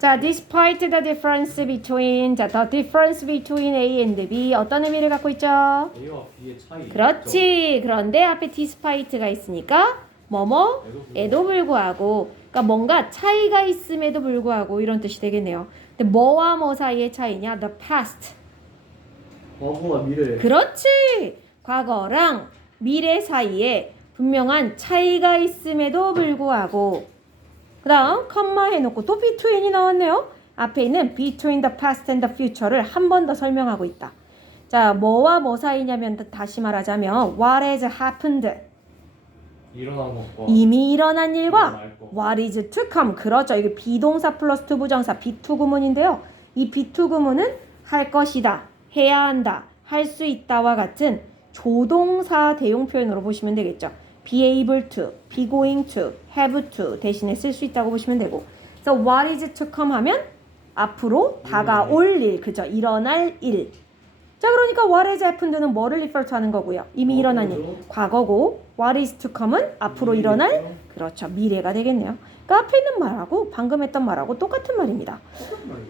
자, despite the difference between, 자, the difference between A and B 어떤 의미를 갖고 있죠? A와 B의 차이. 그렇지. 그런데 앞에 despite가 있으니까 뭐뭐에도 불구하고, 그러니까 뭔가 차이가 있음에도 불구하고 이런 뜻이 되겠네요. 근데 뭐와 뭐 사이의 차이냐? The past. 과거와 미래. 그렇지. 과거랑 미래 사이에 분명한 차이가 있음에도 불구하고, 그 다음 컴마 해놓고 또 between이 나왔네요. 앞에 있는 between the past and the future를 한 번 더 설명하고 있다. 자, 뭐와 뭐 사이냐면 다시 말하자면 what has happened, 일어난 것과 이미 일어난 일과 일어날 것. what is to come. 그렇죠. 이게 비동사 플러스 투부정사 be2 구문인데요. 이 be2 구문은 할 것이다, 해야 한다, 할 수 있다와 같은 조동사 대용 표현으로 보시면 되겠죠. be able to, be going to, have to 대신에 쓸 수 있다고 보시면 되고. 그래서 what is to come 하면 앞으로 다가올 일, 그죠? 일어날 일. 자, 그러니까 what has happened는 뭐를 refer to 하는 거고요? 이미 일어난 일, 과거고, what is to come은 앞으로 일어날, 그렇죠, 미래가 되겠네요. 그러니까 앞에 있는 말하고 방금 했던 말하고 똑같은 말입니다.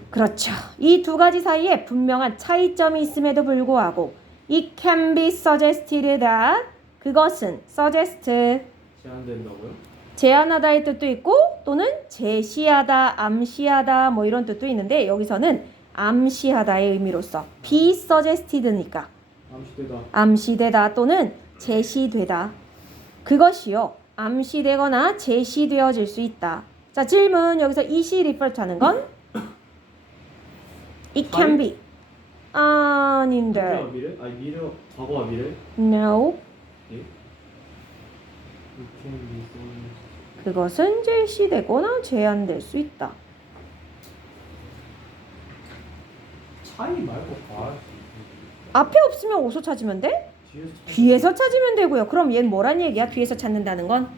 그렇죠. 이 두 가지 사이에 분명한 차이점이 있음에도 불구하고 it can be suggested that, 그것은 suggest, 제한된다고요? 제안하다의 뜻도 있고 또는 제시하다, 암시하다 뭐 이런 뜻도 있는데 여기서는 암시하다의 의미로서 be suggested니까 암시되다. 암시되다 또는 제시되다, 그것이요 암시되거나 제시되어질 수 있다. 자, 질문. 여기서 it이 refer to 하는 건 it can be. 아닌데. 과거와 미래? 아니 미래 과거와 미래? No. 예? It can be some- 그것은 제시되거나 제한될 수 있다. 차이 말고 봐. 앞에 없으면 어디서 찾으면 돼? 뒤에서 찾으면 되고요. 그럼 얘는 뭐란 얘기야? 뒤에서 찾는다는 건?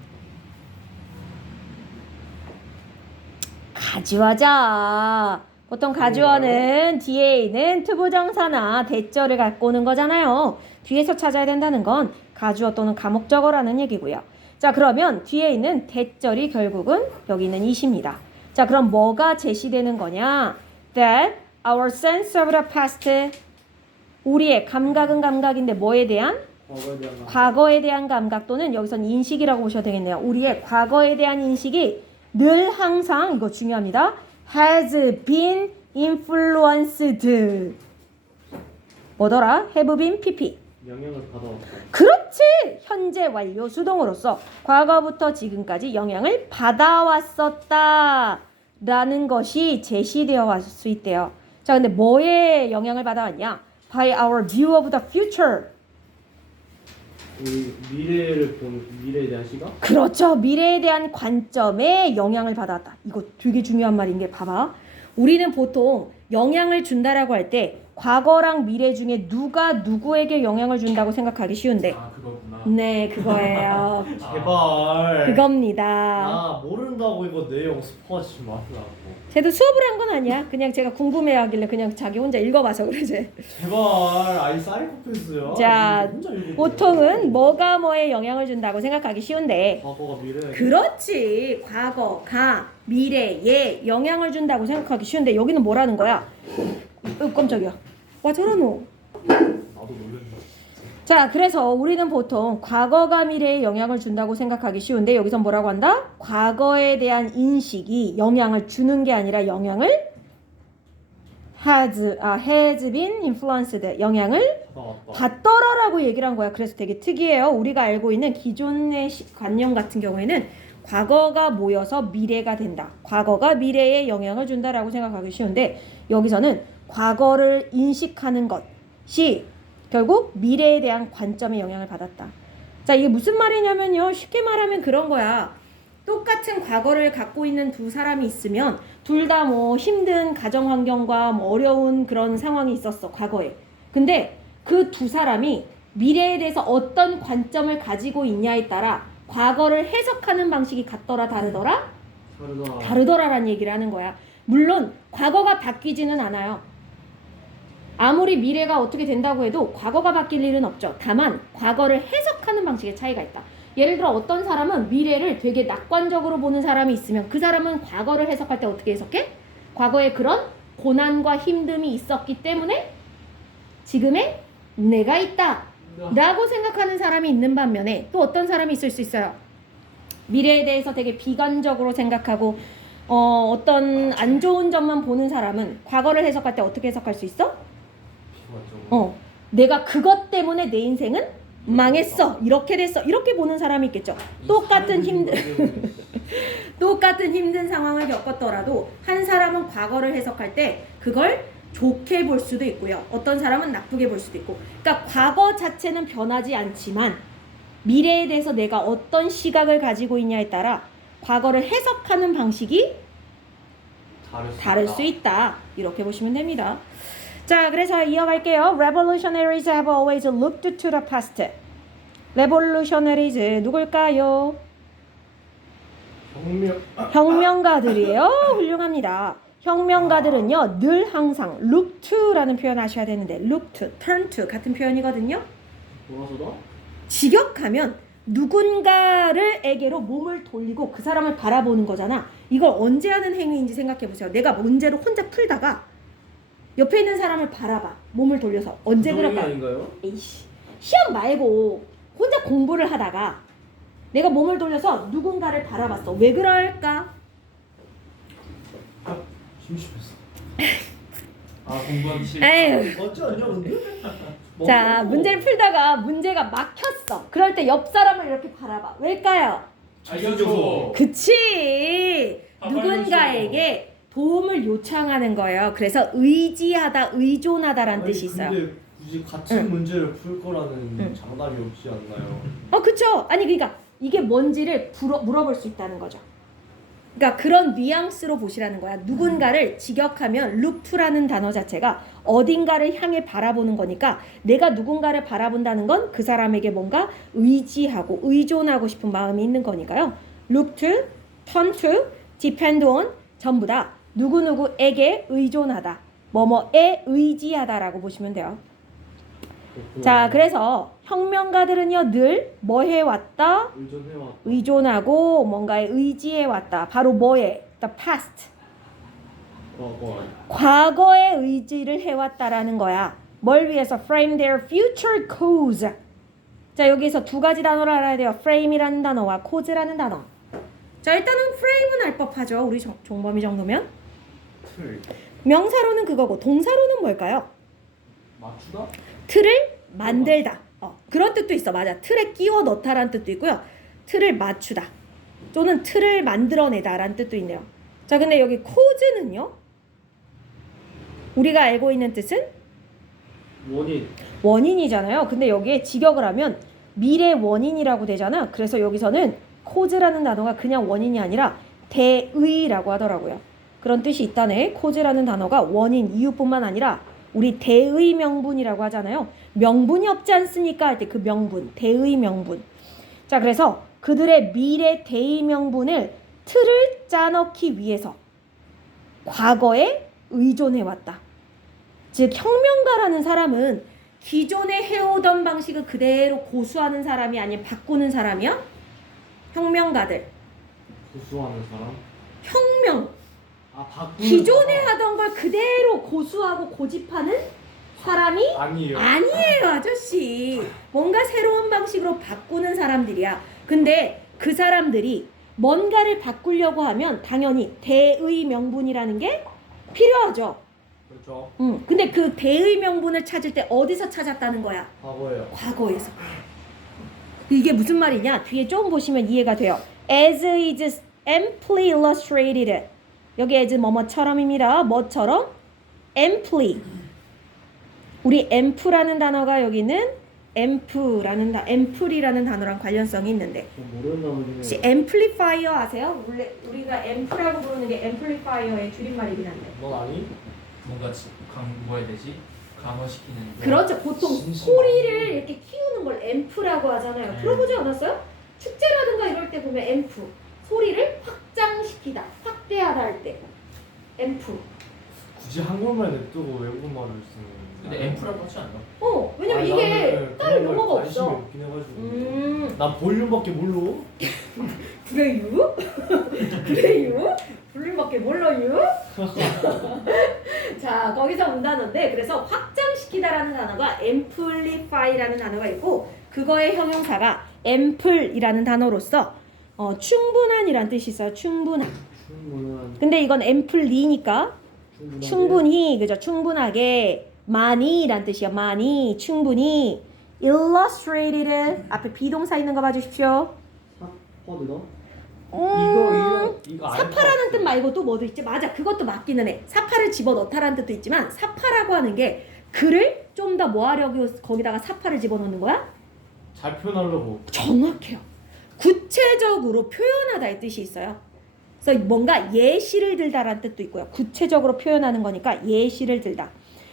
가주어자. 보통 가주어는 뒤에 있는 투부정사나 대절을 갖고 오는 거잖아요. 뒤에서 찾아야 된다는 건 가주어 또는 가목적어라는 얘기고요. 자, 그러면 뒤에 있는 대절이 결국은 여기 있는 it입니다. 자, 그럼 뭐가 제시되는 거냐? That our sense of the past, 우리의 감각은 감각인데 뭐에 대한? 과거에 대한 과거에 대한 감각 또는 여기선 인식이라고 보셔도 되겠네요. 우리의 과거에 대한 인식이 늘 항상, 이거 중요합니다, has been influenced. 뭐더라? have been pp. 영향을 받아왔다. 그렇지! 현재 완료 수동으로서 과거부터 지금까지 영향을 받아왔었다 라는 것이 제시되어 왔을 수 있대요. 자, 근데 뭐에 영향을 받아왔냐? By our view of the future. 우리 미래를 본 미래에 대한 시각? 그렇죠. 미래에 대한 관점에 영향을 받았다. 이거 되게 중요한 말인 게, 봐봐. 우리는 보통 영향을 준다라고 할 때 과거랑 미래 중에 누가 누구에게 영향을 준다고 생각하기 쉬운데. 아 그거구나. 네, 그거예요. 제발. 그겁니다. 나 모른다고 이거 내용 스포하지 말라고. 쟤도 수업을 한 건 아니야. 그냥 제가 궁금해하길래 그냥 자기 혼자 읽어봐서 그러지. 제발. 아이 사이코패스야. 자, 혼자 읽어. 보통은 뭐가 뭐에 영향을 준다고 생각하기 쉬운데, 과거가 미래. 그렇지. 과거가 미래에 영향을 준다고 생각하기 쉬운데 여기는 뭐라는 거야? 깜짝이야. 와, 저러노. 나도 놀랬네. 자, 그래서 우리는 보통 과거가 미래에 영향을 준다고 생각하기 쉬운데 여기서 뭐라고 한다? 과거에 대한 인식이 영향을 주는 게 아니라 영향을 has been influenced, 영향을 받아왔다. 받더라라고 얘기를 한 거야. 그래서 되게 특이해요. 우리가 알고 있는 기존의 관념 같은 경우에는 과거가 모여서 미래가 된다, 과거가 미래에 영향을 준다라고 생각하기 쉬운데 여기서는 과거를 인식하는 것이 결국 미래에 대한 관점의 영향을 받았다. 자, 이게 무슨 말이냐면요, 쉽게 말하면 그런 거야. 똑같은 과거를 갖고 있는 두 사람이 있으면 둘 다 뭐 힘든 가정 환경과 뭐 어려운 그런 상황이 있었어, 과거에. 근데 그 두 사람이 미래에 대해서 어떤 관점을 가지고 있냐에 따라 과거를 해석하는 방식이 같더라, 다르더라? 다르더라라는 얘기를 하는 거야. 물론 과거가 바뀌지는 않아요. 아무리 미래가 어떻게 된다고 해도 과거가 바뀔 일은 없죠. 다만 과거를 해석하는 방식의 차이가 있다. 예를 들어 어떤 사람은 미래를 되게 낙관적으로 보는 사람이 있으면 그 사람은 과거를 해석할 때 어떻게 해석해? 과거에 그런 고난과 힘듦이 있었기 때문에 지금의 내가 있다 라고 생각하는 사람이 있는 반면에 또 어떤 사람이 있을 수 있어요. 미래에 대해서 되게 비관적으로 생각하고 어떤 안 좋은 점만 보는 사람은 과거를 해석할 때 어떻게 해석할 수 있어? 내가 그것 때문에 내 인생은 망했어, 이렇게 됐어, 이렇게 보는 사람이 있겠죠. 똑같은 힘든 상황을 겪었더라도 한 사람은 과거를 해석할 때 그걸 좋게 볼 수도 있고요. 어떤 사람은 나쁘게 볼 수도 있고. 그러니까 과거 자체는 변하지 않지만 미래에 대해서 내가 어떤 시각을 가지고 있냐에 따라 과거를 해석하는 방식이 다를 수 있다. 이렇게 보시면 됩니다. 자, 그래서 이어갈게요. Revolutionaries have always looked to the past. Revolutionaries 누굴까요? 혁명가들이에요. 훌륭합니다. 혁명가들은요 늘 항상 look to라는 표현 하셔야 되는데 look to, turn to 같은 표현이거든요. 돌아서다? 직역하면 누군가를에게로 몸을 돌리고 그 사람을 바라보는 거잖아. 이걸 언제 하는 행위인지 생각해 보세요. 내가 문제를 혼자 풀다가 옆에 있는 사람을 바라봐. 몸을 돌려서. 언제 그럴까? 아닌가요? 에이씨, 시험 말고 혼자 공부를 하다가 내가 몸을 돌려서 누군가를 바라봤어. 왜 그럴까? 심심했어. 공부하기 싫다. 에휴. 맞지 않냐 근데? 자, 문제를 풀다가 문제가 막혔어. 그럴 때 옆 사람을 이렇게 바라봐. 왜일까요? 알려줘. 그치. 누군가에게 도움을 요청하는 거예요. 그래서 의지하다, 의존하다라는 뜻이 있어요. 근데 굳이 같은 문제를 풀 거라는 장담이 없지 않나요? 그쵸. 아니 그러니까 이게 뭔지를 물어볼 수 있다는 거죠. 그러니까 그런 뉘앙스로 보시라는 거야. 누군가를 직역하면 look to라는 단어 자체가 어딘가를 향해 바라보는 거니까 내가 누군가를 바라본다는 건 그 사람에게 뭔가 의지하고 의존하고 싶은 마음이 있는 거니까요. look to, turn to, depend on 전부 다 누구누구에게 의존하다, 뭐뭐에 의지하다라고 보시면 돼요. 자, 그래서 혁명가들은요 늘 뭐 해왔다? 의존해왔다. 의존하고 뭔가에 의지해왔다. 바로 뭐에? The past. 과거에 의지를 해왔다라는 거야. 뭘 위해서? Frame their future cause. 자, 여기서 두 가지 단어를 알아야 돼요. frame이라는 단어와 causera는 단어. 자, 일단은 frame은 알 법하죠. 우리 종범이 정도면. 틀. 명사로는 그거고 동사로는 뭘까요? 맞추다? 틀을 만들다. 그런 뜻도 있어. 맞아. 틀에 끼워 넣다라는 뜻도 있고요. 틀을 맞추다. 또는 틀을 만들어내다라는 뜻도 있네요. 자, 근데 여기 cause는요. 우리가 알고 있는 뜻은 원인이잖아요. 근데 여기에 직역을 하면 미래 원인이라고 되잖아. 그래서 여기서는 cause라는 단어가 그냥 원인이 아니라 대의라고 하더라고요. 그런 뜻이 있다네. cause라는 단어가 원인, 이유뿐만 아니라 우리 대의 명분이라고 하잖아요. 명분이 없지 않습니까? 할 때 그 명분, 대의 명분. 자, 그래서 그들의 미래 대의 명분을 틀을 짜넣기 위해서 과거에 의존해왔다. 즉 혁명가라는 사람은 기존에 해오던 방식을 그대로 고수하는 사람이 아닌 바꾸는 사람이야? 혁명가들. 고수하는 사람? 혁명. 바꾸는 기존에 사람. 하던 걸 그대로 고수하고 고집하는 사람이 아니에요. 아니에요, 아저씨. 뭔가 새로운 방식으로 바꾸는 사람들이야. 근데 그 사람들이 뭔가를 바꾸려고 하면 당연히 대의 명분이라는 게 필요하죠. 그렇죠. 근데 그 대의 명분을 찾을 때 어디서 찾았다는 거야? 과거예요. 과거에서. 이게 무슨 말이냐? 뒤에 조금 보시면 이해가 돼요. As is amply illustrated. 여기 as 뭐뭐처럼입니다. 뭐처럼? amply. 우리 amp라는 단어가 여기는 amp이라는 단어랑 관련성이 있는데 모르는 단어긴 혹시 해요. amplifier아세요? 원래 우리가 amp라고 부르는 게 amplifier의 줄임말이긴 한데. 넌 아니? 뭔가 뭐 해야 되지? 강화시키는. 그렇죠. 보통 소리를 이렇게 키우는 걸 앰프라고 하잖아요. 들어보지 않았어요? 축제라든가 이럴 때 보면 앰프. 소리를 확장시키다, 확대하다 할 때. 앰프. 굳이 한국말 냅두고 외국말을 쓰는. 근데 앰프라고 하지 않나? 왜냐면 아니, 이게 나는 다른 그런 용어가 걸 관심이 없어. 없긴 해가지고. 음. 난 볼륨밖에 몰라. 그래요? 그래요? 불림밖에 몰라요? 자, 거기서 온 단어인데 그래서 확장시키다라는 단어가 amplify라는 단어가 있고 그거의 형용사가 ample이라는 단어로서 충분한이란 뜻이 있어요. 충분한. 충분한. 근데 이건 amply니까 충분히, 그죠? 충분하게, 많이란 뜻이야. 많이, 충분히. illustrated 앞에 비동사 있는 거 봐주십시오. 사퍼드너? 이거 사파라는 뜻 말고 또 뭐도 있지? 맞아, 그것도 맞기는 해. 사파를 집어넣다라는 뜻도 있지만 사파라고 하는 게 글을 좀 더 뭐 하려고 거기다가 사파를 집어넣는 거야? 잘 표현하려고. 정확해요. 구체적으로 표현하다의 뜻이 있어요. 그래서 뭔가 예시를 들다라는 뜻도 있고요. 구체적으로 표현하는 거니까 예시를 들다.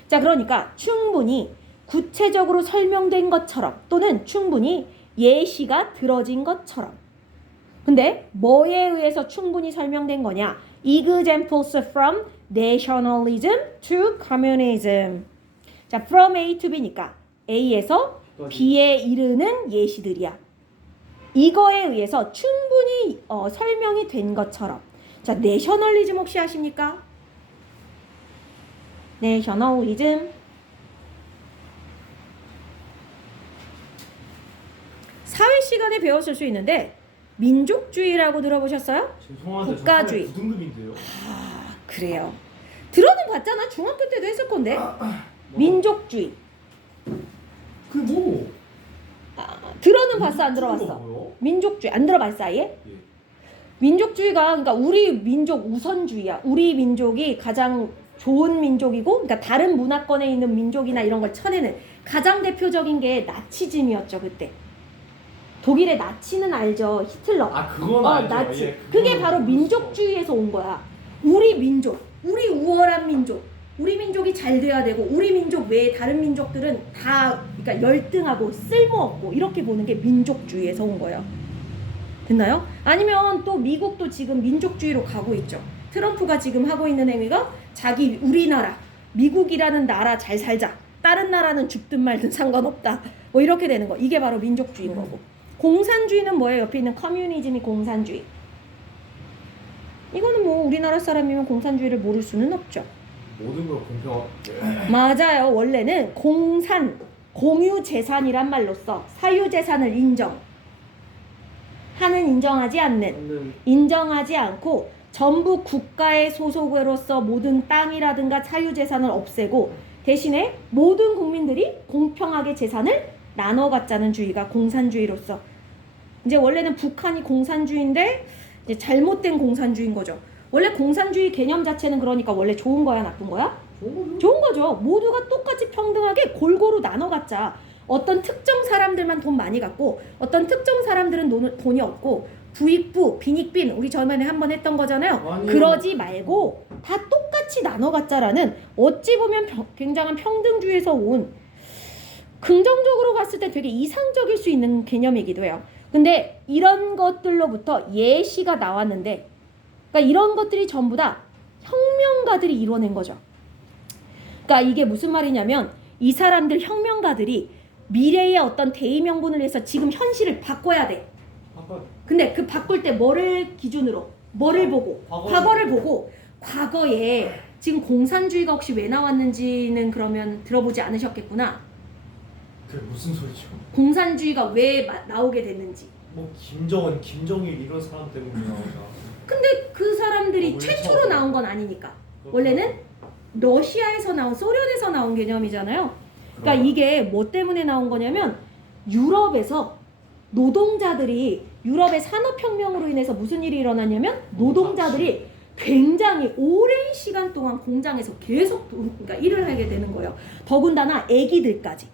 자, 그러니까 충분히 구체적으로 설명된 것처럼 또는 충분히 예시가 들어진 것처럼. 근데 뭐에 의해서 충분히 설명된 거냐? Examples from nationalism to communism. 자, from A to B니까 A에서 B에 이르는 예시들이야. 이거에 의해서 충분히 설명이 된 것처럼. 자, 내셔널리즘 혹시 아십니까? 내셔널리즘. 사회 시간에 배웠을 수 있는데 민족주의라고 들어보셨어요? 죄송한데 국가주의. 저 9등급인데요. 아, 그래요. 들어는 봤잖아. 중학교 때도 했을 건데. 민족주의. 그 뭐? 들어는 봤어, 안 들어봤어? 뭐요? 민족주의 안 들어봤어 아예? 예. 민족주의가 그러니까 우리 민족 우선주의야. 우리 민족이 가장 좋은 민족이고, 그러니까 다른 문화권에 있는 민족이나 이런 걸 쳐내는 가장 대표적인 게 나치즘이었죠 그때. 독일의 나치는 알죠? 히틀러. 아, 그건 알죠. 나치. 예, 그게 그건 바로 알죠. 민족주의에서 온 거야. 우리 민족, 우리 우월한 민족, 우리 민족이 잘 돼야 되고 우리 민족 외에 다른 민족들은 다 그러니까 열등하고 쓸모없고 이렇게 보는 게 민족주의에서 온 거예요. 됐나요? 아니면 또 미국도 지금 민족주의로 가고 있죠. 트럼프가 지금 하고 있는 행위가 자기 우리나라, 미국이라는 나라 잘 살자. 다른 나라는 죽든 말든 상관없다. 뭐 이렇게 되는 거. 이게 바로 민족주의인 거고. 공산주의는 뭐예요? 옆에 있는 커뮤니즘이 공산주의. 이거는 뭐 우리나라 사람이면 공산주의를 모를 수는 없죠. 모든 걸 공평하게. 맞아요. 원래는 공산, 공유재산이란 말로써 사유재산을 인정하지 않는, 인정하지 않고 전부 국가의 소속으로서 모든 땅이라든가 사유재산을 없애고 대신에 모든 국민들이 공평하게 재산을 나눠 갖자는 주의가 공산주의로서. 이제 원래는 북한이 공산주의인데 이제 잘못된 공산주의인 거죠. 원래 공산주의 개념 자체는 그러니까 원래 좋은 거야, 나쁜 거야? 좋은 거죠. 모두가 똑같이 평등하게 골고루 나눠 갖자. 어떤 특정 사람들만 돈 많이 갖고 어떤 특정 사람들은 돈이 없고 부익부, 빈익빈 우리 저번에 한번 했던 거잖아요. 아니요. 그러지 말고 다 똑같이 나눠 갖자라는 어찌 보면 굉장한 평등주의에서 온 긍정적으로 봤을 때 되게 이상적일 수 있는 개념이기도 해요. 근데 이런 것들로부터 예시가 나왔는데 그러니까 이런 것들이 전부 다 혁명가들이 이뤄낸 거죠. 그러니까 이게 무슨 말이냐면 이 사람들 혁명가들이 미래의 어떤 대의 명분을 위해서 지금 현실을 바꿔야 돼. 근데 그 바꿀 때 뭐를 기준으로? 뭐를 보고? 과거를 보고 과거에 지금 공산주의가 혹시 왜 나왔는지는 그러면 들어보지 않으셨겠구나. 그게 무슨 소리죠? 공산주의가 왜 나오게 됐는지. 뭐 김정은, 김정일 이런 사람 때문에 나오자. 근데 그 사람들이 최초로 나온 건 아니니까. 원래는 러시아에서 나온, 소련에서 나온 개념이잖아요. 그러니까 이게 뭐 때문에 나온 거냐면 유럽에서 노동자들이 유럽의 산업혁명으로 인해서 무슨 일이 일어났냐면 노동자들이 굉장히 오랜 시간 동안 공장에서 계속 그러니까 일을 하게 되는 거예요. 더군다나 애기들까지.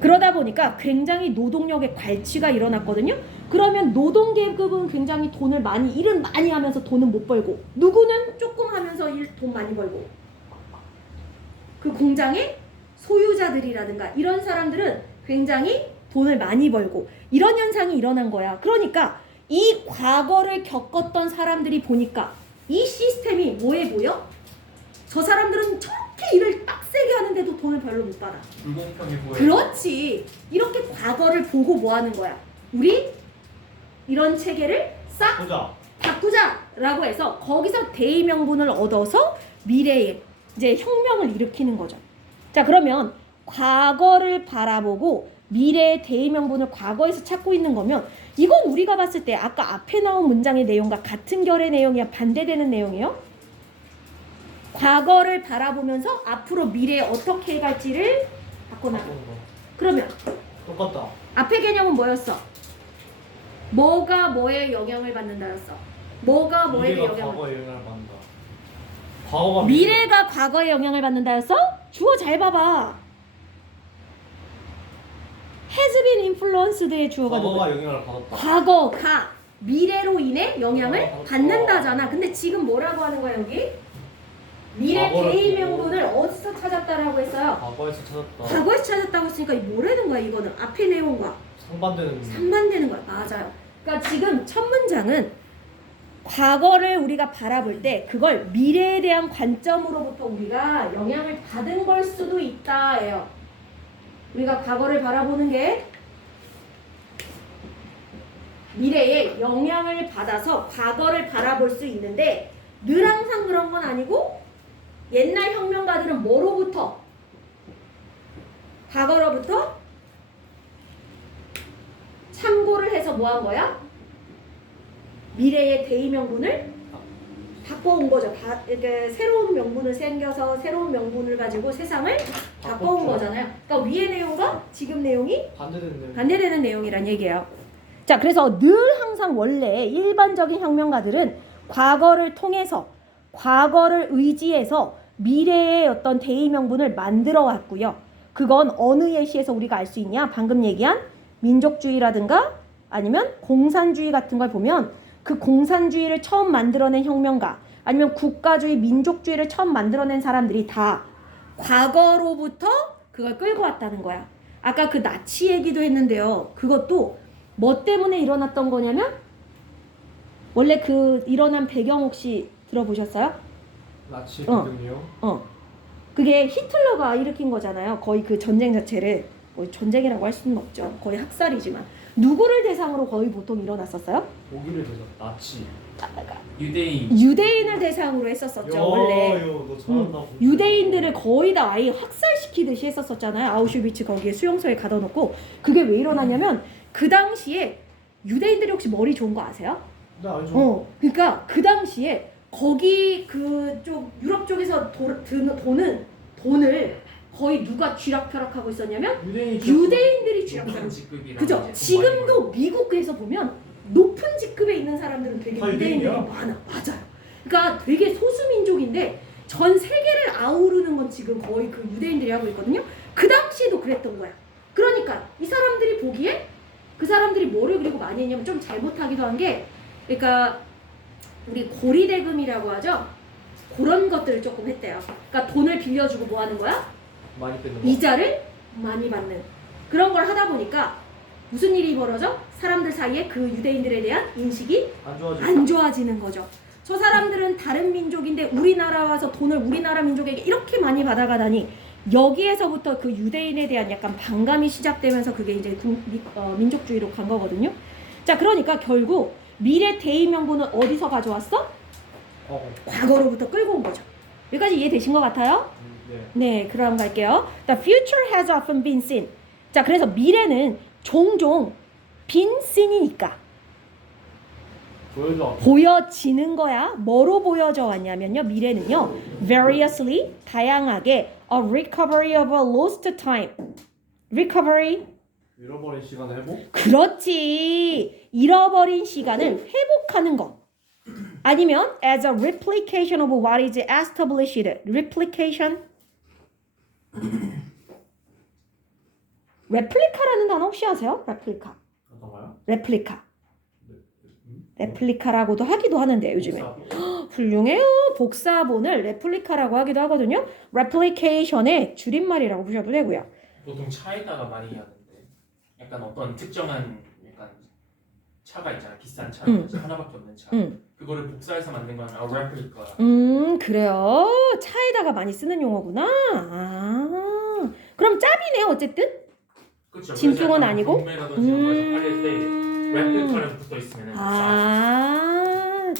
그러다 보니까 굉장히 노동력의 괄치가 일어났거든요. 그러면 노동계급은 굉장히 돈을 많이 일은 많이 하면서 돈은 못 벌고 누구는 조금 하면서 돈 많이 벌고 그 공장의 소유자들이라든가 이런 사람들은 굉장히 돈을 많이 벌고 이런 현상이 일어난 거야. 그러니까 이 과거를 겪었던 사람들이 보니까 이 시스템이 뭐해 보여? 저 사람들은 저렇게 일을 빡세게 하는데도 돈을 별로 못 받아. 불공평해 보여. 그렇지. 이렇게 과거를 보고 뭐 하는 거야? 우리 이런 체계를 싹 보자. 바꾸자라고 해서 거기서 대의명분을 얻어서 미래에 이제 혁명을 일으키는 거죠. 자, 그러면 과거를 바라보고 미래의 대의명분을 과거에서 찾고 있는 거면 이건 우리가 봤을 때 아까 앞에 나온 문장의 내용과 같은 결의 내용이야? 반대되는 내용이에요? 과거를 바라보면서 앞으로 미래에 어떻게 갈지를 바꿔나가. 그러면 똑같다. 앞의 개념은 뭐였어? 뭐가 뭐에 영향을 받는다였어? 뭐가 뭐에 미래가 영향을 과거에 영향을 받는다. 과거가 미래가 과거에 영향을 받는다였어? 주어 잘 봐봐. has been influence드의 주어가 과거가 누구야? 영향을 받았다. 과거가 미래로 인해 영향을 받았다. 받는다잖아. 근데 지금 뭐라고 하는 거야 여기? 미래 과거를 대의명분을 어디서 찾았다라고 했어요? 과거에서 찾았다. 과거에서 찾았다고 했으니까 뭐라는 거야 이거는? 앞의 내용과 상반되는 상반되는 거야. 맞아요. 그러니까 지금 첫 문장은 과거를 우리가 바라볼 때 그걸 미래에 대한 관점으로부터 우리가 영향을 받은 걸 수도 있다예요. 우리가 과거를 바라보는 게 미래에 영향을 받아서 과거를 바라볼 수 있는데 늘 항상 그런 건 아니고 옛날 혁명가들은 뭐로부터? 과거로부터 참고를 해서 뭐 한 거야? 미래의 대의명분을 바꿔온 거죠. 이렇게 새로운 명분을 생겨서 새로운 명분을 가지고 세상을 바꿔온 거잖아요. 그러니까 위의 내용과 지금 내용이 반대되는 내용이란 얘기예요. 자, 그래서 늘 항상 원래 일반적인 혁명가들은 과거를 통해서 과거를 의지해서 미래의 어떤 대의명분을 만들어 왔고요. 그건 어느 예시에서 우리가 알 수 있냐? 방금 얘기한 민족주의라든가 아니면 공산주의 같은 걸 보면 그 공산주의를 처음 만들어낸 혁명가 아니면 국가주의, 민족주의를 처음 만들어낸 사람들이 다 과거로부터 그걸 끌고 왔다는 거야. 아까 그 나치 얘기도 했는데요. 그것도 뭐 때문에 일어났던 거냐면 원래 그 일어난 배경 혹시 들어보셨어요? 나치 배경이요? 그게 히틀러가 일으킨 거잖아요. 거의 그 전쟁 자체를 뭐 전쟁이라고 할 수는 없죠. 거의 학살이지만 누구를 대상으로 거의 보통 일어났었어요? 독일을 대상 나치. 유대인을 대상으로 했었었죠. 원래 너 잘한다. 유대인들을 거의 다 아예 학살시키듯이 했었었잖아요. 아우슈비츠 거기에 수용소에 가둬놓고. 그게 왜 일어나냐면 그 당시에 유대인들이 혹시 머리 좋은 거 아세요? 네, 알죠. 그러니까 그 당시에 거기 그쪽 유럽 쪽에서 도는 돈을 거의 누가 쥐락펴락하고 있었냐면 유대인들이 쥐락펴락. 그죠? 지금도 미국에서 보면 높은 직급에 있는 사람들은 되게 유대인들이 많아. 맞아요. 그러니까 되게 소수민족인데 전 세계를 아우르는 건 지금 거의 그 유대인들이 하고 있거든요. 그 당시에도 그랬던 거야. 그러니까 이 사람들이 보기에 그 사람들이 뭐를 그리고 많이 했냐면 좀 잘못하기도 한 게 그러니까 우리 고리대금이라고 하죠. 그런 것들을 조금 했대요. 그러니까 돈을 빌려주고 뭐 하는 거야? 많이 뺏는 거. 이자를 많이 받는 그런 걸 하다 보니까 무슨 일이 벌어져? 사람들 사이에 그 유대인들에 대한 인식이 안 좋아지는 거죠. 저 사람들은 다른 민족인데 우리나라 와서 돈을 우리나라 민족에게 이렇게 많이 받아가다니 여기에서부터 그 유대인에 대한 약간 반감이 시작되면서 그게 이제 민족주의로 간 거거든요. 자, 그러니까 결국 미래 대의명분은 어디서 가져왔어? 과거로부터 끌고 온 거죠. 여기까지 이해되신 것 같아요? 네, 그럼 갈게요. The future has often been seen. 자, 그래서 미래는 종종 been seen이니까 보여지는 거야. 뭐로 보여져 왔냐면요. 미래는요. variously, 다양하게 a recovery of a lost time. recovery. 잃어버린 시간을 회복? 그렇지. 잃어버린 시간을 회복하는 거. 아니면 as a replication of what is established. replication. 레플리카라는 단어 혹시 아세요? 레플리카. 어떤가요? 레플리카. 레플리카라고도 하기도 하는데 요즘에. 훌륭해요. 복사본을 레플리카라고 하기도 하거든요. replication의 줄임말이라고 보셔도 되고요. 보통 차에다가 많이 하는데 약간 어떤 특정한 약간 차가 있잖아. 비싼 차 하나밖에 없는 차. 그거를 복사해서 만든 건 레플리카. 그래요. 차에다가 많이 쓰는 용어구나. 아, 그럼 짭이네요. 어쨌든. 그쵸, 진퉁은 아니고. 경매라든지 이런 거에서 팔릴 때 레플리카라고 붙어 있으면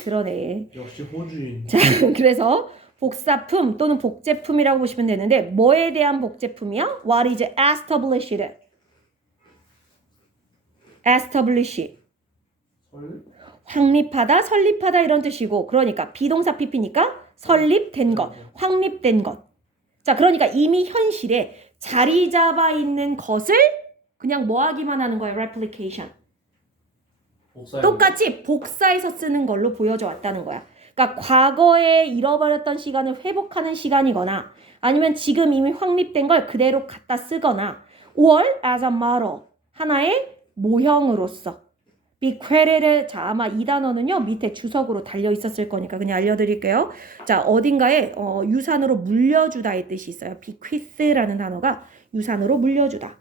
그러네. 역시 호주인. 자, 그래서 복사품 또는 복제품이라고 보시면 되는데 뭐에 대한 복제품이야? What is established? establish. 확립하다, 설립하다 이런 뜻이고 그러니까 비동사 PP니까 설립된 것, 확립된 것. 자, 그러니까 이미 현실에 자리 잡아 있는 것을 그냥 뭐 하기만 하는 거예요? replication. 똑같이 복사해서 쓰는 걸로 보여져 왔다는 거야. 그러니까 과거에 잃어버렸던 시간을 회복하는 시간이거나 아니면 지금 이미 확립된 걸 그대로 갖다 쓰거나 or as a model, 하나의 모형으로서 be credited. 자, 아마 이 단어는요 밑에 주석으로 달려 있었을 거니까 그냥 알려드릴게요. 자, 어딘가에 유산으로 물려주다의 뜻이 있어요. bequeath라는 단어가 유산으로 물려주다.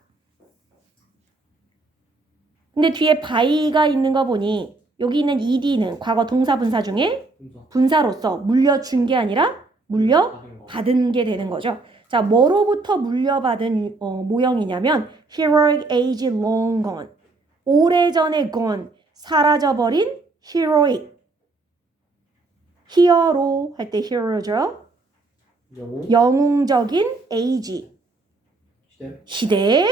근데 뒤에 by가 있는 거 보니 여기 있는 ed는 과거 동사 분사 중에 분사로서 물려준 게 아니라 물려받은 게 되는 거죠. 자, 뭐로부터 물려받은 모형이냐면 heroic age long gone. 오래전에 gone, 사라져버린 heroic. 히어로 할 때 hero죠. 영웅적인 age. 시대.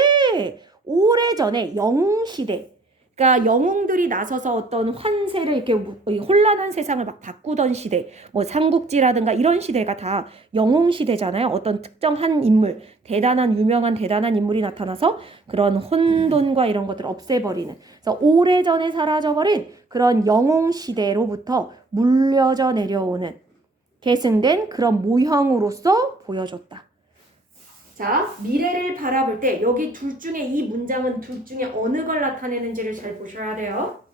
오래전에 영웅시대. 그러니까 영웅들이 나서서 어떤 환세를 이렇게 혼란한 세상을 막 바꾸던 시대, 뭐 삼국지라든가 이런 시대가 다 영웅시대잖아요. 어떤 특정한 인물, 유명한 대단한 인물이 나타나서 그런 혼돈과 이런 것들을 없애버리는. 그래서 오래전에 사라져버린 그런 영웅시대로부터 물려져 내려오는 계승된 그런 모형으로서 보여줬다. 자, 미래를 바라볼 때 여기 둘 중에 이 문장은 둘 중에 어느 걸 나타내는지를 잘 보셔야 돼요.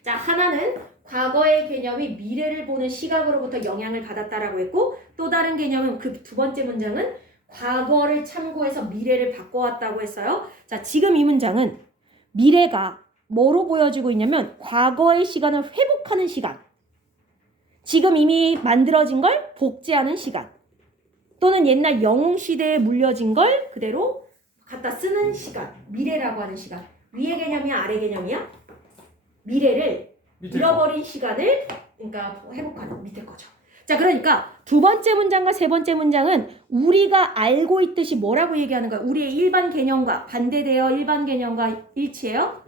자, 하나는 과거의 개념이 미래를 보는 시각으로부터 영향을 받았다라고 했고 또 다른 개념은 그 두 번째 문장은 과거를 참고해서 미래를 바꿔왔다고 했어요. 자, 지금 이 문장은 미래가 뭐로 보여지고 있냐면 과거의 시간을 회복하는 시간. 지금 이미 만들어진 걸 복제하는 시간. 또는 옛날 영웅시대에 물려진 걸 그대로 갖다 쓰는 시간. 미래라고 하는 시간. 위의 개념이야? 아래 개념이야? 미래를 잃어버린 시간을 그러니까 회복하는 밑에 거죠. 자, 그러니까 두 번째 문장과 세 번째 문장은 우리가 알고 있듯이 뭐라고 얘기하는 거야? 우리의 일반 개념과 반대되어 일반 개념과 일치해요?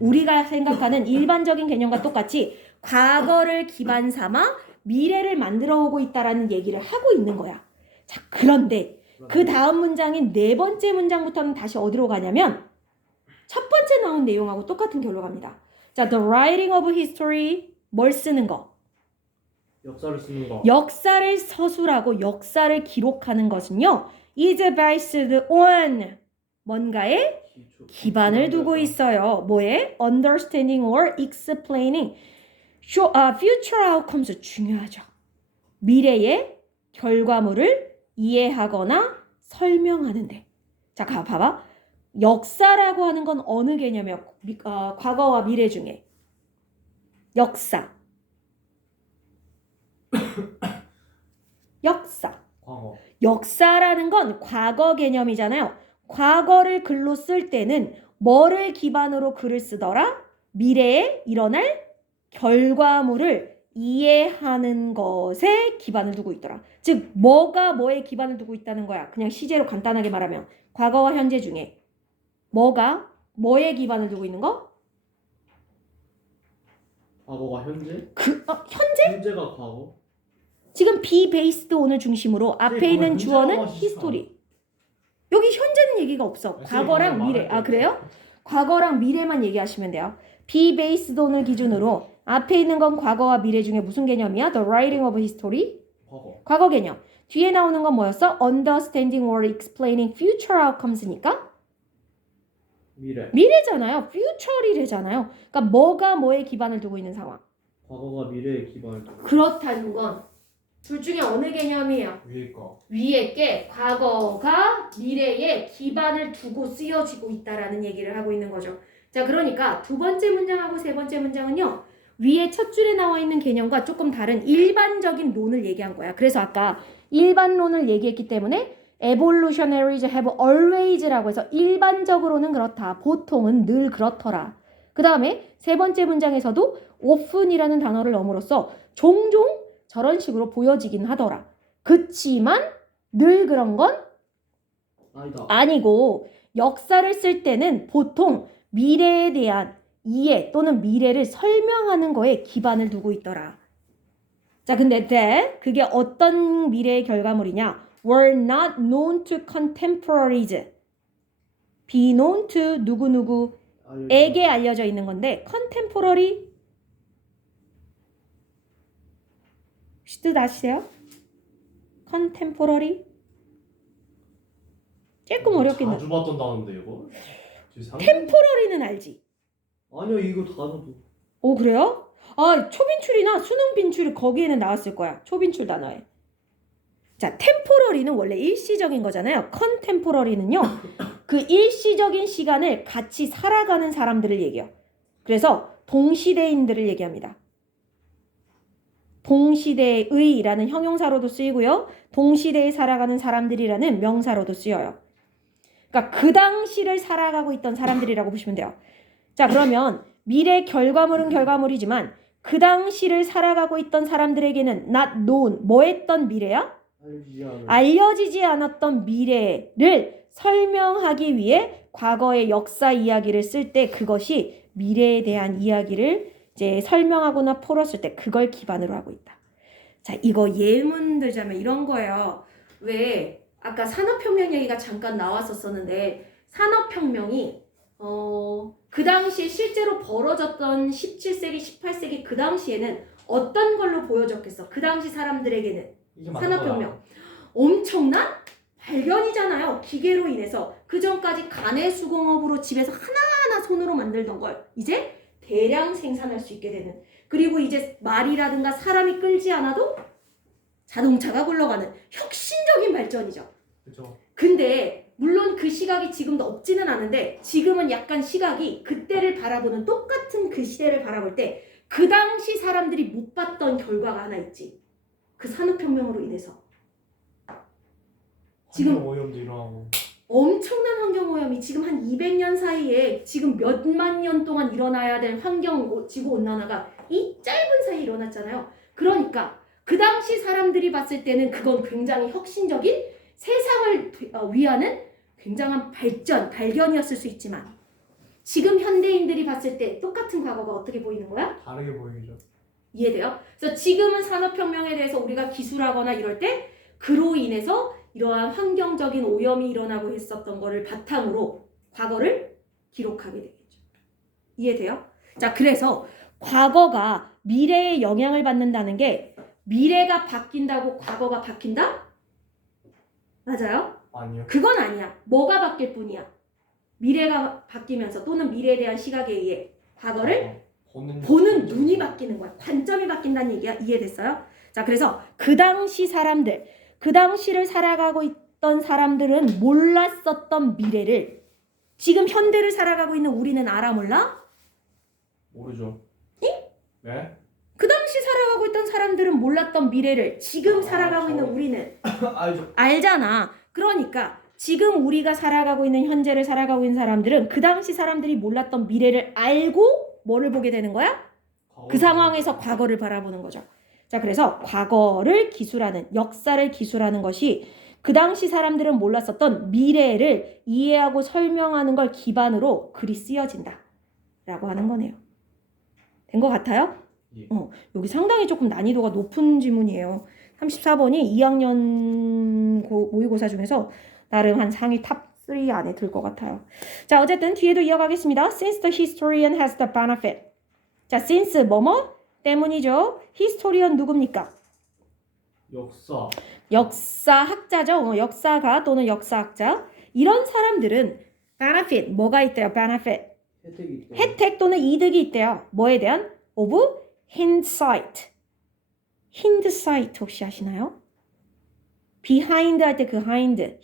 우리가 생각하는 일반적인 개념과 똑같이 과거를 기반 삼아 미래를 만들어 오고 있다라는 얘기를 하고 있는 거야. 자, 그런데 그 다음 문장인 네 번째 문장부터는 다시 어디로 가냐면 첫 번째 나온 내용하고 똑같은 결로 갑니다. 자, the writing of history, 뭘 쓰는 거? 역사를 쓰는 거. 역사를 서술하고 역사를 기록하는 것은요, is based on 뭔가에 기반을 두고 있어요. 뭐에? understanding or explaining future outcomes. 중요하죠. 미래의 결과물을 이해하거나 설명하는데. 자, 봐봐. 역사라고 하는 건 어느 개념이야? 과거와 미래 중에. 역사. 역사. 과거. 역사라는 건 과거 개념이잖아요. 과거를 글로 쓸 때는 뭐를 기반으로 글을 쓰더라? 미래에 일어날 결과물을 이해하는 것에 기반을 두고 있더라. 즉, 뭐가 뭐에 기반을 두고 있다는 거야. 그냥 시제로 간단하게 말하면 과거와 현재 중에 뭐가 뭐에 기반을 두고 있는 거? 과거가 현재? 현재? 현재가 과거? 지금 be based on을 중심으로 앞에 있는 주어는 history. 여기 현재는 얘기가 없어. 과거랑 미래. 아, 그래요? 과거랑 미래만 얘기하시면 돼요. be based on을 기준으로 앞에 있는 건 과거와 미래 중에 무슨 개념이야? The writing of history? 과거 개념. 뒤에 나오는 건 뭐였어? Understanding or explaining future outcomes니까? 미래잖아요. future이래잖아요. 그러니까 뭐가 뭐에 기반을 두고 있는 상황. 과거가 미래에 기반을 두고. 그렇다는 건 둘 중에 어느 개념이에요? 위에 거. 위에 게 과거가 미래에 기반을 두고 쓰여지고 있다라는 얘기를 하고 있는 거죠. 자, 그러니까 두 번째 문장하고 세 번째 문장은요. 위에 첫 줄에 나와 있는 개념과 조금 다른 일반적인 론을 얘기한 거야. 그래서 아까 일반론을 얘기했기 때문에 evolutionaries have always라고 해서 일반적으로는 그렇다. 보통은 늘 그렇더라. 그 다음에 세 번째 문장에서도 often이라는 단어를 넣음으로써 종종 저런 식으로 보여지긴 하더라. 그치만 늘 그런 건 아니다. 아니고 역사를 쓸 때는 보통 미래에 대한 이해 또는 미래를 설명하는 거에 기반을 두고 있더라. 자, 근데 that 그게 어떤 미래의 결과물이냐? were not known to contemporaries. be known to 누구누구에게 알려져 있는 건데 contemporary 뜻 아시세요? contemporary 조금 어렵긴 해. 자주 봤던 단어인데 이거. temporary는 알지? 아니요 이거 단어도. 오, 그래요? 아, 초빈출이나 수능 빈출 거기에는 나왔을 거야. 초빈출 단어에. 자, temporary는 원래 일시적인 거잖아요. contemporary는요. 그 일시적인 시간을 같이 살아가는 사람들을 얘기해요. 그래서 동시대인들을 얘기합니다. 동시대의라는 형용사로도 쓰이고요. 동시대에 살아가는 사람들이라는 명사로도 쓰여요. 그러니까 그 당시를 살아가고 있던 사람들이라고 보시면 돼요. 자, 그러면 미래 결과물은 결과물이지만 그 당시를 살아가고 있던 사람들에게는 not known, 뭐 했던 미래야? 알려지지 않았던 미래를 설명하기 위해 과거의 역사 이야기를 쓸 때 그것이 미래에 대한 이야기를 이제 설명하거나 풀었을 때 그걸 기반으로 하고 있다. 자, 이거 예문 들자면 이런 거예요. 왜 아까 산업혁명 얘기가 잠깐 나왔었는데 산업혁명이 그 당시에 실제로 벌어졌던 17세기, 18세기 그 당시에는 어떤 걸로 보여졌겠어? 그 당시 사람들에게는 산업혁명 엄청난 발견이잖아요. 기계로 인해서 그 전까지 가내 수공업으로 집에서 하나하나 손으로 만들던 걸 이제 대량 생산할 수 있게 되는, 그리고 이제 말이라든가 사람이 끌지 않아도 자동차가 굴러가는 혁신적인 발전이죠. 그렇죠. 근데 물론 그 시각이 지금도 없지는 않은데 지금은 약간 시각이 그때를 바라보는 똑같은 그 시대를 바라볼 때 그 당시 사람들이 못 봤던 결과가 하나 있지. 그 산업혁명으로 인해서 지금 오염도 일어나고 엄청난 환경오염이 지금 한 200년 사이에 지금 몇만 년 동안 일어나야 될 환경 지구온난화가 이 짧은 사이에 일어났잖아요. 그러니까 그 당시 사람들이 봤을 때는 그건 굉장히 혁신적인 세상을 위하는 굉장한 발견이었을 수 있지만 지금 현대인들이 봤을 때 똑같은 과거가 어떻게 보이는 거야? 다르게 보이죠. 이해돼요? 그래서 지금은 산업혁명에 대해서 우리가 기술하거나 이럴 때 그로 인해서 이러한 환경적인 오염이 일어나고 했었던 거를 바탕으로 과거를 기록하게 되겠죠. 이해돼요? 자, 그래서 과거가 미래에 영향을 받는다는 게 미래가 바뀐다고 과거가 바뀐다? 맞아요? 아니요. 그건 아니야. 뭐가 바뀔 뿐이야. 미래가 바뀌면서 또는 미래에 대한 시각에 의해 과거를 보는 눈이 바뀌는 거야. 관점이 바뀐다는 얘기야. 이해됐어요? 자, 그래서 그 당시 사람들, 그 당시를 살아가고 있던 사람들은 몰랐었던 미래를 지금 현대를 살아가고 있는 우리는 알아 몰라? 모르죠. 네? 그 당시 살아가고 있던 사람들은 몰랐던 미래를 지금 살아가고 있는 우리는 알죠. 알잖아. 그러니까 지금 우리가 살아가고 있는 현재를 살아가고 있는 사람들은 그 당시 사람들이 몰랐던 미래를 알고 뭐를 보게 되는 거야? 그 상황에서 과거를 바라보는 거죠. 자, 그래서 과거를 기술하는, 역사를 기술하는 것이 그 당시 사람들은 몰랐었던 미래를 이해하고 설명하는 걸 기반으로 글이 쓰여진다 라고 하는 거네요. 된 것 같아요? 예. 여기 상당히 조금 난이도가 높은 지문이에요. 34번이 2학년 모의고사 중에서 나름 한 상위 탑 3 안에 들 것 같아요. 자, 어쨌든 뒤에도 이어가겠습니다. Since the historian has the benefit. 자, since 뭐뭐? 때문이죠. historian 누굽니까? 역사학자죠. 역사가 또는 역사학자. 이런 사람들은 benefit, 뭐가 있대요? benefit. 혜택 또는 이득이 있대요. 뭐에 대한? of hindsight. hindsight 혹시 아시나요? behind 할 때 그 hind.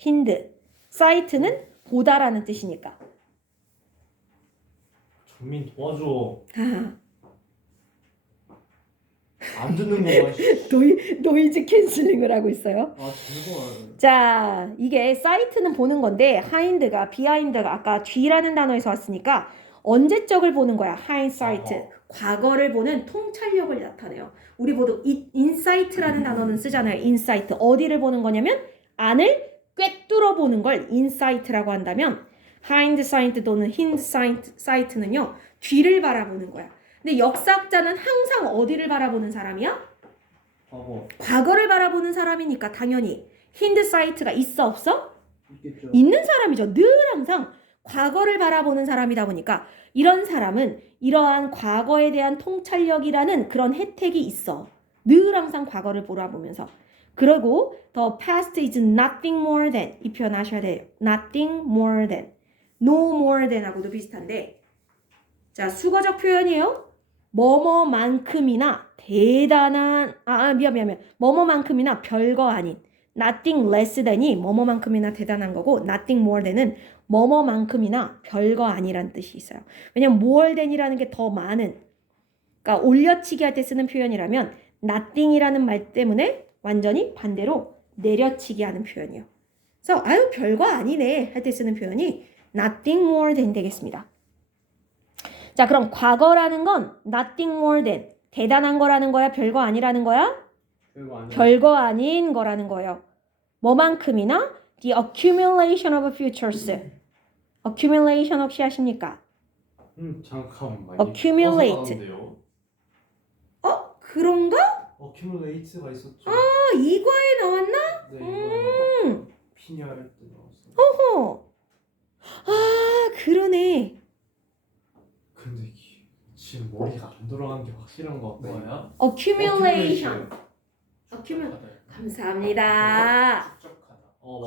sight는 보다라는 뜻이니까. 전민 도와줘. 아, 안 듣는 거만. 노이즈 캔슬링을 하고 있어요. 아 정말. 자, 이게 sight는 보는 건데 behind가 아까 뒤라는 단어에서 왔으니까 언제적을 보는 거야. hindsight. 과거를 보는 통찰력을 나타내요. 우리 모두 인사이트라는 단어는 쓰잖아요. 인사이트. 어디를 보는 거냐면 안을 꿰뚫어 보는 걸 인사이트라고 한다면 하인드사이트 또는 힌드사이트는요. 뒤를 바라보는 거야. 근데 역사학자는 항상 어디를 바라보는 사람이야? 과거를 바라보는 사람이니까 당연히 힌드사이트가 있어 없어? 있겠죠. 있는 사람이죠. 늘 항상 과거를 바라보는 사람이다 보니까 이런 사람은 이러한 과거에 대한 통찰력이라는 그런 혜택이 있어. 늘 항상 과거를 바라보면서. 그리고 the past is nothing more than 이 표현 하셔야 돼요. nothing more than no more than 하고도 비슷한데 자 수거적 표현이에요. 뭐뭐만큼이나 대단한 미안 뭐뭐만큼이나 별거 아닌 nothing less than이 뭐뭐만큼이나 대단한 거고 nothing more than은 뭐뭐만큼이나 별거 아니란 뜻이 있어요. 왜냐면 more than이라는 게 더 많은 그러니까 올려치기 할 때 쓰는 표현이라면 nothing이라는 말 때문에 완전히 반대로 내려치기 하는 표현이에요. 그래서 아유 별거 아니네 할 때 쓰는 표현이 nothing more than 되겠습니다. 자 그럼 과거라는 건 nothing more than 대단한 거라는 거야? 별거 아니라는 거야? 별거 아닌 거라는 거예요. 뭐만큼이나 the accumulation of futures. accumulation 혹시 아십니까? 잠깐만요. accumulate. 그런가? accumulate가 있었죠. 이과에 나왔나? 네, 이거 피니아 할때 나왔어. 어허. 그러네. 근데 지금 머리가 안 돌아가는 게 확실한 것 같아요. 뭐야? accumulation. 감사합니다.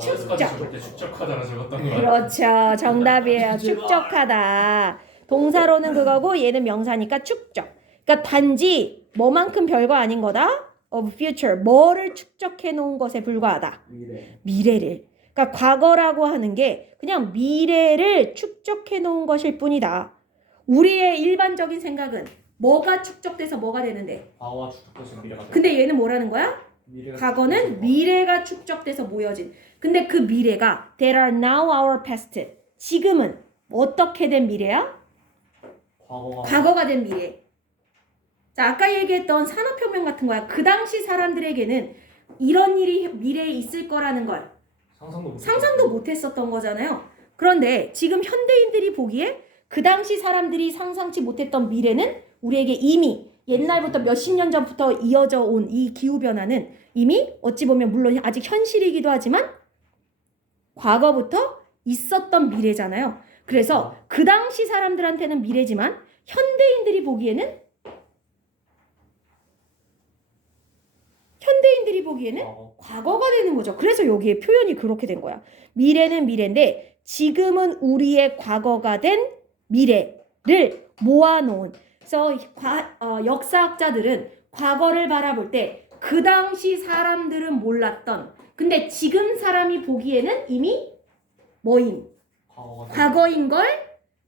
축적하다. 축적. 저렇게 축적하다라 적었던 거야. 그렇죠. 정답이에요. 축적하다. 동사로는 그거고 얘는 명사니까 축적. 그러니까 단지 뭐만큼 별거 아닌 거다. of future. 뭐를 축적해 놓은 것에 불과하다. 미래를. 그러니까 과거라고 하는 게 그냥 미래를 축적해 놓은 것일 뿐이다. 우리의 일반적인 생각은 뭐가 축적돼서 뭐가 되는데. 과거와 축적돼서 미래가 돼. 근데 얘는 뭐라는 거야? 과거는 미래가 축적돼서 모여진. 근데 그 미래가 That are now our past. 지금은 어떻게 된 미래야? 과거가 된 미래. 자, 아까 얘기했던 산업혁명 같은 거야. 그 당시 사람들에게는 이런 일이 미래에 있을 거라는 걸 상상도 못했었던 거잖아요. 그런데 지금 현대인들이 보기에 그 당시 사람들이 상상치 못했던 미래는 우리에게 이미 옛날부터 몇십 년 전부터 이어져 온 이 기후변화는 이미 어찌 보면 물론 아직 현실이기도 하지만 과거부터 있었던 미래잖아요. 그래서 그 당시 사람들한테는 미래지만 현대인들이 보기에는 과거가 되는 거죠. 그래서 여기에 표현이 그렇게 된 거야. 미래는 미래인데 지금은 우리의 과거가 된 미래를 모아놓은. 그래서 역사학자들은 과거를 바라볼 때 그 당시 사람들은 몰랐던 근데 지금 사람이 보기에는 이미 뭐임? 과거인 걸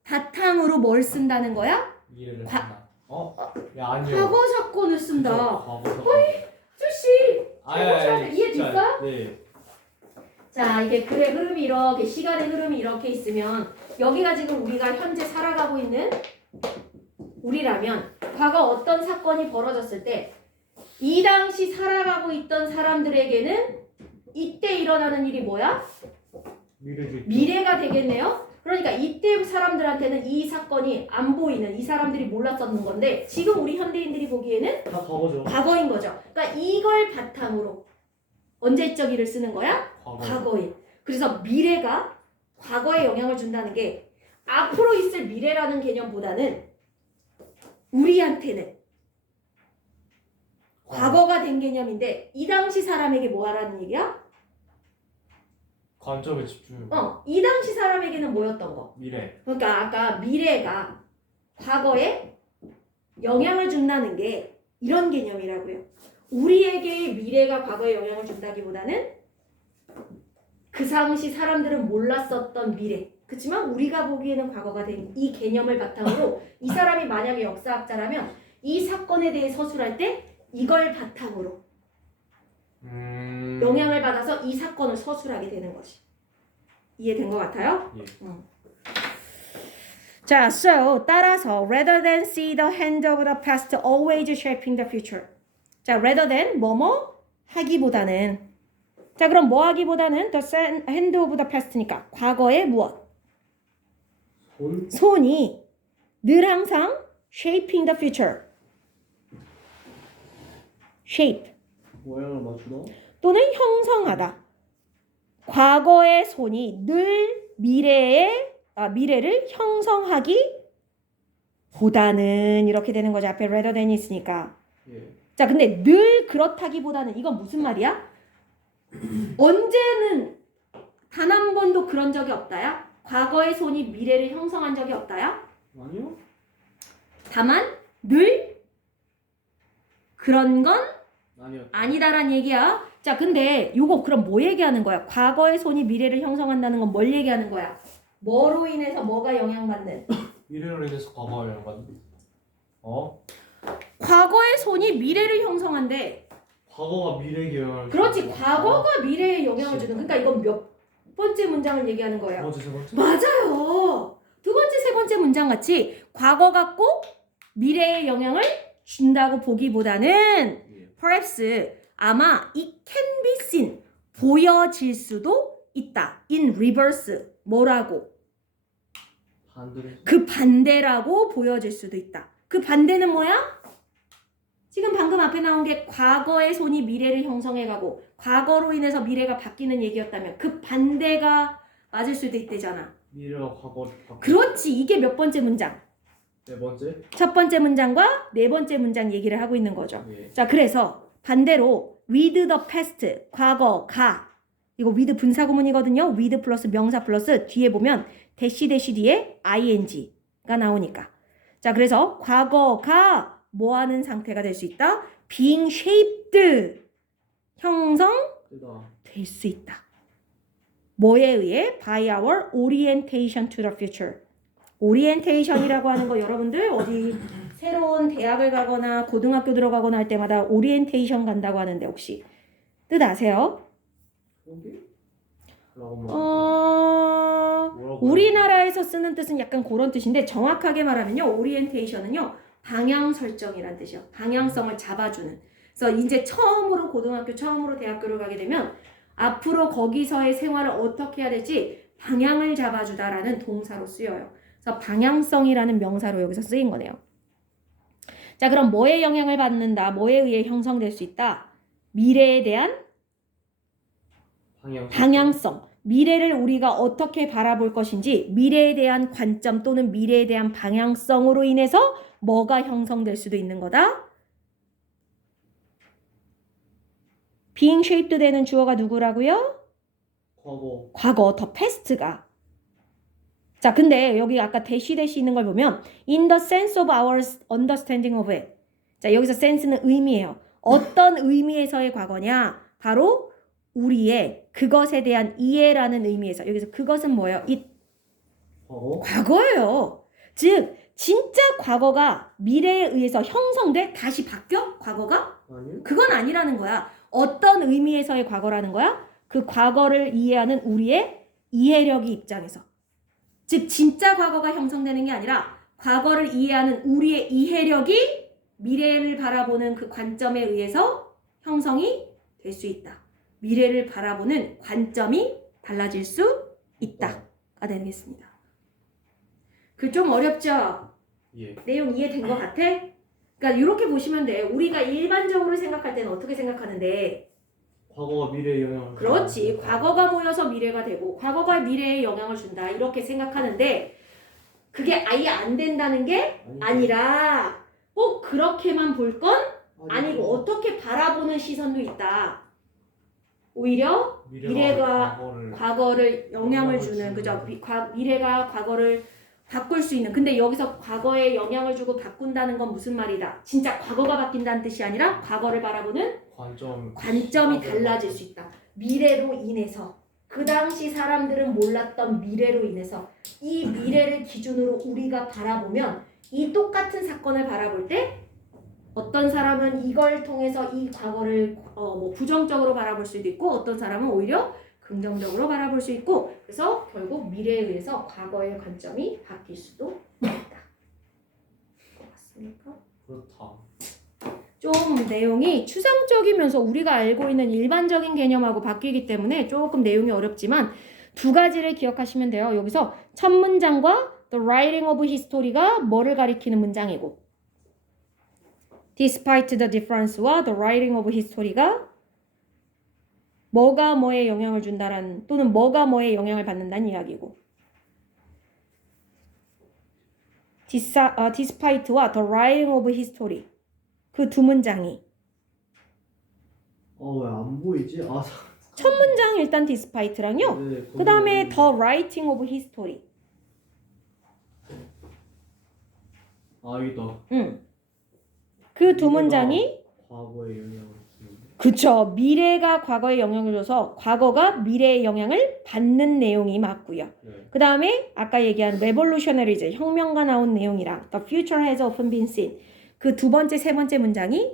바탕으로 뭘 쓴다는 거야? 미래를 쓴다. 아니요. 과거 사건을 쓴다. 과거 사건. 수씨 이해됐어요? 네. 자 이게 글의 흐름이 이렇게 시간의 흐름이 이렇게 있으면 여기가 지금 우리가 현재 살아가고 있는 우리라면 과거 어떤 사건이 벌어졌을 때 이 당시 살아가고 있던 사람들에게는 이때 일어나는 일이 뭐야? 미래가 되겠네요. 그러니까 이때 사람들한테는 이 사건이 안 보이는 이 사람들이 몰랐었는 건데 지금 우리 현대인들이 보기에는 다 과거죠. 과거인 거죠. 그러니까 이걸 바탕으로 언제적 일을 쓰는 거야? 과거인. 그래서 미래가 과거에 영향을 준다는 게 앞으로 있을 미래라는 개념보다는 우리한테는 과거가 된 개념인데 이 당시 사람에게 뭐 하라는 얘기야? 관점에 집중. 이 당시 사람에게는 뭐였던 거? 미래. 그러니까 아까 미래가 과거에 영향을 준다는 게 이런 개념이라고요. 우리에게 미래가 과거에 영향을 준다기보다는 그 당시 사람들은 몰랐었던 미래. 그렇지만 우리가 보기에는 과거가 된 이 개념을 바탕으로 이 사람이 만약에 역사학자라면 이 사건에 대해 서술할 때 이걸 바탕으로 영향을 받아서 이 사건을 서술하게 되는 것이. 이해된 것 같아요? 예. 자, so 따라서 rather than see the hand of the past always shaping the future. 자, rather than 뭐뭐 하기보다는 자, 그럼 뭐 하기보다는 the hand of the past니까 과거의 무엇? 손? 손이 늘 항상 shaping the future. shape 모양을 맞추다? 또는 형성하다. 과거의 손이 늘 미래를 형성하기 보다는 이렇게 되는 거죠. 앞에 rather than이 있으니까. 예. 자, 근데 늘 그렇다기보다는 이건 무슨 말이야? 언제는 단 한 번도 그런 적이 없다야? 과거의 손이 미래를 형성한 적이 없다야? 아니요? 다만 늘 그런 건 아니요. 아니다란 얘기야. 자, 근데 요거 그럼 뭐 얘기하는 거야? 과거의 손이 미래를 형성한다는 건 뭘 얘기하는 거야? 뭐로 인해서 뭐가 영향받는? 미래로 인해서 과거가 영향받는. 과거의 손이 미래를 형성한대. 과거가 미래에 영향을. 그렇지. 주는 과거가 미래에 영향을 주는. 그러니까 이건 몇 번째 문장을 얘기하는 두 거예요? 번째, 세 번째? 맞아요. 두 번째, 세 번째 문장 같이 과거가 꼭 미래에 영향을 준다고 보기보다는 예. perhaps 아마 it can be seen 보여질 수도 있다. in reverse 뭐라고? 반대로. 그 반대라고 보여질 수도 있다. 그 반대는 뭐야? 지금 방금 앞에 나온 게 과거의 손이 미래를 형성해가고 과거로 인해서 미래가 바뀌는 얘기였다면 그 반대가 맞을 수도 있대잖아. 미래와 과거. 그렇지. 이게 몇 번째 문장? 네 번째? 첫 번째 문장과 네 번째 문장 얘기를 하고 있는 거죠. 예. 자, 그래서 반대로 with the past, 과거가 이거 with 분사구문이거든요. with 플러스 명사 플러스 뒤에 보면 대시 뒤에 ing가 나오니까. 자, 그래서 과거가 뭐 하는 상태가 될 수 있다? being shaped, 형성될 수 있다. 뭐에 의해? by our orientation to the future. 오리엔테이션이라고 하는 거 여러분들 어디 새로운 대학을 가거나 고등학교 들어가거나 할 때마다 오리엔테이션 간다고 하는데 혹시 뜻 아세요? 소개? 우리나라에서 쓰는 뜻은 약간 그런 뜻인데 정확하게 말하면요. 오리엔테이션은요. 방향 설정이란 뜻이요. 방향성을 잡아주는. 그래서 이제 처음으로 고등학교, 처음으로 대학교를 가게 되면 앞으로 거기서의 생활을 어떻게 해야 될지 방향을 잡아주다라는 동사로 쓰여요. 그래서 방향성이라는 명사로 여기서 쓰인 거네요. 자, 그럼 뭐에 영향을 받는다? 뭐에 의해 형성될 수 있다? 미래에 대한 방향성. 미래를 우리가 어떻게 바라볼 것인지 미래에 대한 관점 또는 미래에 대한 방향성으로 인해서 뭐가 형성될 수도 있는 거다? being shaped 되는 주어가 누구라고요? 과거, the past가. 자, 근데 여기 아까 대시 있는 걸 보면 in the sense of our understanding of it. 자, 여기서 sense는 의미예요. 어떤 의미에서의 과거냐? 바로 우리의 그것에 대한 이해라는 의미에서. 여기서 그것은 뭐예요? 과거예요. 즉 진짜 과거가 미래에 의해서 형성돼 다시 바뀌어? 과거가? 아니요. 그건 아니라는 거야. 어떤 의미에서의 과거라는 거야? 그 과거를 이해하는 우리의 이해력이 입장에서. 즉 진짜 과거가 형성되는 게 아니라 과거를 이해하는 우리의 이해력이 미래를 바라보는 그 관점에 의해서 형성이 될 수 있다. 미래를 바라보는 관점이 달라질 수 있다가 되겠습니다. 그 좀 어렵죠? 예. 내용 이해된 것 같아? 그러니까 이렇게 보시면 돼. 우리가 일반적으로 생각할 때는 어떻게 생각하는데? 과거가 미래에 영향을. 그렇지. 과거가 모여서 미래가 되고 과거가 미래에 영향을 준다. 이렇게 생각하는데 그게 아예 안 된다는 게 아니라 꼭 그렇게만 볼 건 아니고 어떻게 바라보는 시선도 있다. 오히려 미래가 과거를 영향을 주는, 그죠? 미래가 과거를 바꿀 수 있는. 근데 여기서 과거에 영향을 주고 바꾼다는 건 무슨 말이다? 진짜 과거가 바뀐다는 뜻이 아니라 과거를 바라보는 관점이 달라질 수 있다. 미래로 인해서. 그 당시 사람들은 몰랐던 미래로 인해서 이 미래를 기준으로 우리가 바라보면 이 똑같은 사건을 바라볼 때 어떤 사람은 이걸 통해서 이 과거를 부정적으로 바라볼 수도 있고 어떤 사람은 오히려 긍정적으로 바라볼 수 있고 그래서 결국 미래에 의해서 과거의 관점이 바뀔 수도 있다. 맞습니까? 그렇다. 좀 내용이 추상적이면서 우리가 알고 있는 일반적인 개념하고 바뀌기 때문에 조금 내용이 어렵지만 두 가지를 기억하시면 돼요. 여기서 첫 문장과 the writing of history가 뭐를 가리키는 문장이고 despite the difference와 the writing of history가 뭐가 뭐에 영향을 준다라는 또는 뭐가 뭐에 영향을 받는다는 이야기고 despite와 the writing of history 그 두 문장이 왜 안 보이지? 첫 문장 일단 despite랑요. 네, 그 다음에 the writing of history. 이다. 그 두 문장이 과거에 영향을 주는데. 그쵸. 미래가 과거에 영향을 줘서 과거가 미래에 영향을 받는 내용이 맞고요. 네. 그 다음에 아까 얘기한 revolutionary즈 혁명가 나온 내용이랑 the future has often been seen 그 두 번째 세 번째 문장이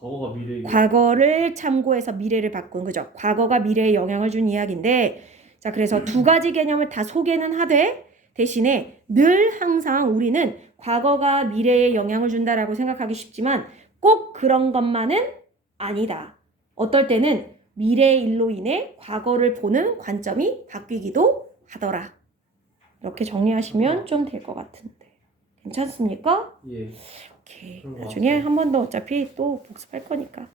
과거가 미래에 과거를 참고해서 미래를 바꾼 그죠. 과거가 미래에 영향을 준 이야기인데 자 그래서 두 가지 개념을 다 소개는 하되 대신에 늘 항상 우리는 과거가 미래에 영향을 준다라고 생각하기 쉽지만 꼭 그런 것만은 아니다. 어떨 때는 미래의 일로 인해 과거를 보는 관점이 바뀌기도 하더라. 이렇게 정리하시면 좀 될 것 같은데 괜찮습니까? 예. 오케이. 그런 것 나중에 같아요. 한 번 더 어차피 또 복습할 거니까